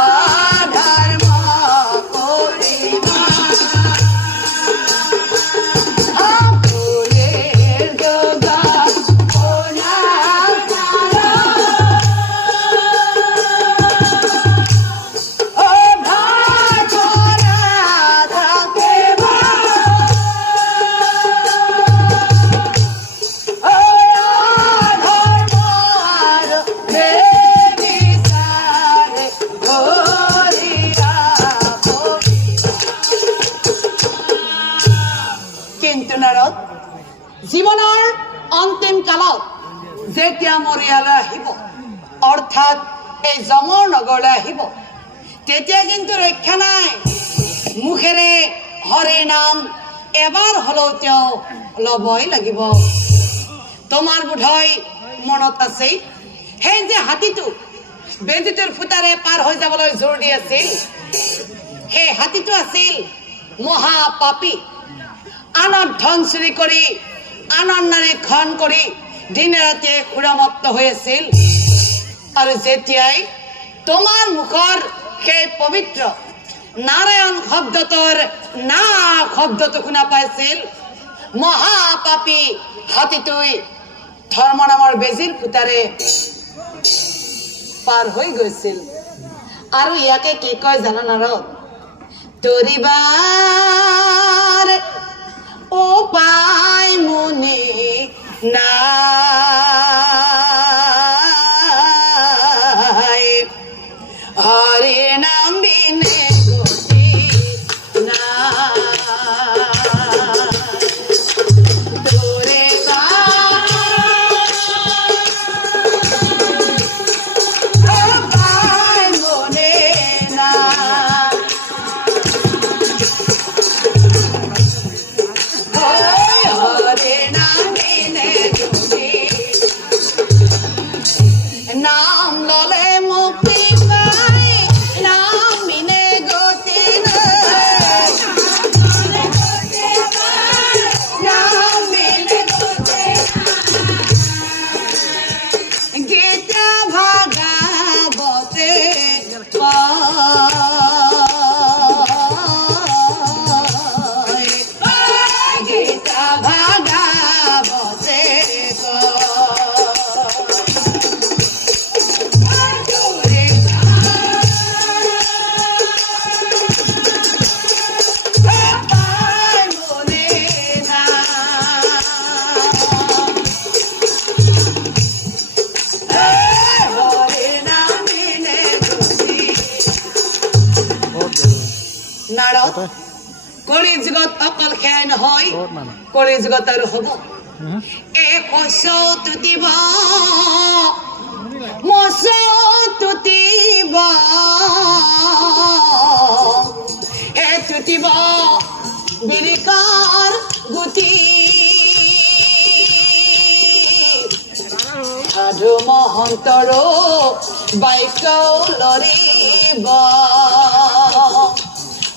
Ah! চিন্তনাৰত জীৱনৰ অন্তিম কালত যেতিয়া মোৰ আহিব, অৰ্থাৎ এই জমৰ নগৰলৈ আহিব, তেতিয়া কিন্তু ৰক্ষা নাই। মুখেৰে হৰি নাম এবাৰ হ'লেও তেওঁ ল'বই লাগিব। তোমাৰ বোধহয় মনত আছে সেই যে হাতীটো বেজীটোৰ ফুটাৰে পাৰ হৈ যাবলৈ জোৰ দি আছিল, সেই হাতীটো আছিল মহাপাপী। ধন চুৰি কৰি আনৰ নাৰী খন কৰি দিনে ৰাতিয়ে সুৰামত্ত হৈ আছিল আৰু যেতিয়াই তোমাৰ মুখৰ সেই পবিত্ৰ নাৰায়ণ শব্দটোৰ না শব্দটো শুনা পাইছিল, মহাপাপী হাতীটোই ধৰ্ম নামৰ বেজীৰ ফুটাৰে পাৰ হৈ গৈছিল। আৰু ইয়াকে কি কয় জানা নাৰদ? তৰিবাৰ নাম নাৰদ কলি যুগত অকল সেয়াই নহয় কলি যুগত আৰু হ'ব। একশ তুতিব মচ তুতিব হে তুতিব বিৰিকাৰ গুটি। সাধু মহন্তৰো বাক্য লৰিব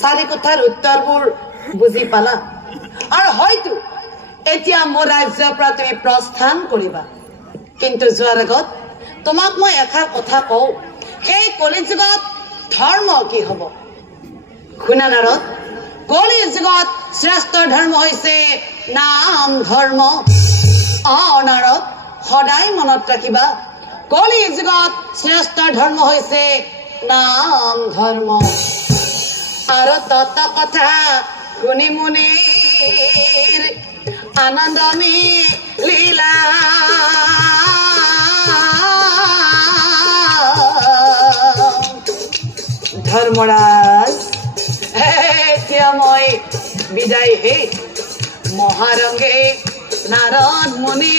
চাৰি কথাৰ উত্তৰবোৰ বুজি পালা? আৰু হয়তো এতিয়া মোৰ ৰাজ্যৰ পৰা তুমি প্ৰস্থান কৰিবা। কিন্তু যোৱাৰ আগত তোমাক মই এষাৰ কথা কওঁ, সেই কলি যুগত ধৰ্ম কি হ'ব? শুনা নাৰদ কলি যুগত শ্ৰেষ্ঠ ধৰ্ম হৈছে নাম ধৰ্ম। অ নাৰদ সদায় মনত ৰাখিবা কলি যুগত শ্ৰেষ্ঠ ধৰ্ম হৈছে নাম ধৰ্ম। তত কথা শুনি মুনিৰ আনন্দ লীলা ধৰ্মৰাজ এতিয়া মই বিদায় হে মহাৰংগে নাৰদ মুনি।